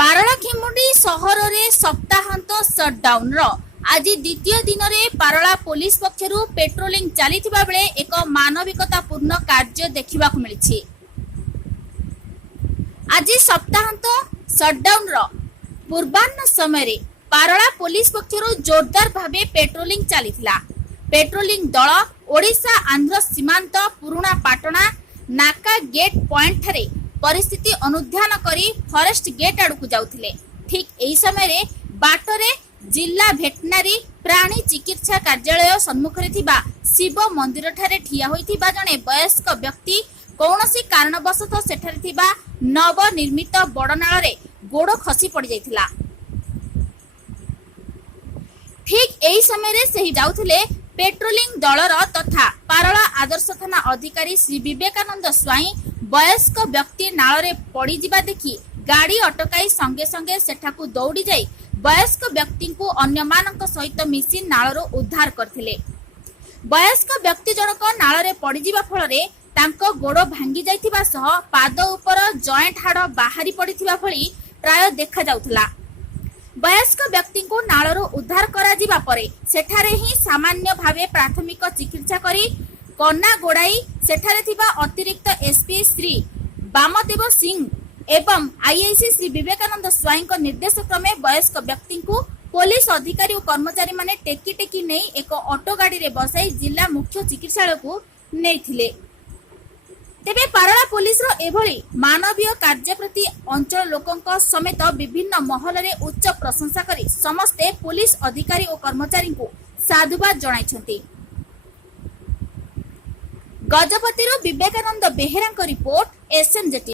ପାରଳାଖେମୁଣ୍ଡି ସହରରେ ସପ୍ତାହାନ୍ତ ସଟଡାଉନର ଆଜି ଦ୍ୱିତୀୟ ଦିନରେ ପାରଳା ପୋଲିସ ପକ୍ଷରୁ ପେଟ୍ରୋଲିଂ ଚାଲିଥିବା ବେଳେ ଏକ ମାନବିକତାପୂର୍ଣ୍ଣ କାର୍ଯ୍ୟ ଦେଖିବାକୁ ମିଳିଛି। ଆଜି ସପ୍ତାହାନ୍ତ ସଟଡାଉନର ପୂର୍ବାହ୍ନ ସମୟରେ ପାରଳା ପୋଲିସ ପକ୍ଷରୁ ଜୋରଦାର ଭାବେ ପେଟ୍ରୋଲିଂ ଚାଲିଥିଲା। ପେଟ୍ରୋଲିଂ ଦଳ ଓଡ଼ିଶା ଆନ୍ଧ୍ର ସୀମାନ୍ତ ପୁରୁଣା ପାଟଣା ନାକା ଗେଟ୍ ପଏଣ୍ଟ ଠାରେ परिस्थिति अनुध्यान करी फरेस्ट गेट आड़क जाउथिले। ठीक एही समय बाटरे जिला भेटनारी प्राणी चिकित्सा कार्यालय सम्मुखरे थिबा शिव मंदिर ठारे ठिया होइथिबा जणे वयस्क व्यक्ति कौनसी कारणवशतः सेठारे थिबा नवनिर्मित बड़नाल रे गोड़ खसी पड़ जाइथिला। ठीक एही समय सेही जाउथिले पेट्रोलिंग दलर तथा पारला आदर्श थाना अधिकारी श्री विवेकानंद स्वाई वयस्क व्यक्ति नाଳରେ पड़ी जिबा देखि गाड़ी अटकाई संगे संगे सेठाकू दौड़ी जाई वयस्क व्यक्ति को अन्य मानक सहित मिसी नाळरो उद्धार करथिले। वयस्क व्यक्ति जनक नाଳରେ पड़ी जिबा फଳରେ तांको गोड़ भांगी जाइथिबा सह पाद ऊपर जॉइंट हाड़ बाहरी पड़िथिबा भଳି प्राय देखा जाउथला। वयस्क व्यक्ति को नाळरो उद्धार करा जिबा परे सेठारे ही सामान्य भावे प्राथमिक चिकित्सा करी कन्ना गोड़ाई सेठारे थिबा अतिरिक्त एसपी श्री वामदेव सिंह एवं आईआईसी श्री विवेकानंद स्वाई निर्देश क्रमे वयस्क व्यक्ति को पुलिस अधिकारी और कर्मचारी माने टेकी टेकी नहीं एक ऑटो गाड़ी रे बसाई जिला मुख्य चिकित्सालय को नेइथिले। तेबे पारला पुलिस रो एभली मानवीय कार्य प्रति अंचल लोकंक समेत विभिन्न महल रे उच्च प्रशंसा करी समस्ते पुलिस अधिकारी और कर्मचारी को साधुवाद जणाइछंती। गजपति विवेकानंद बेहेरा रिपोर्ट एसएनजेटी।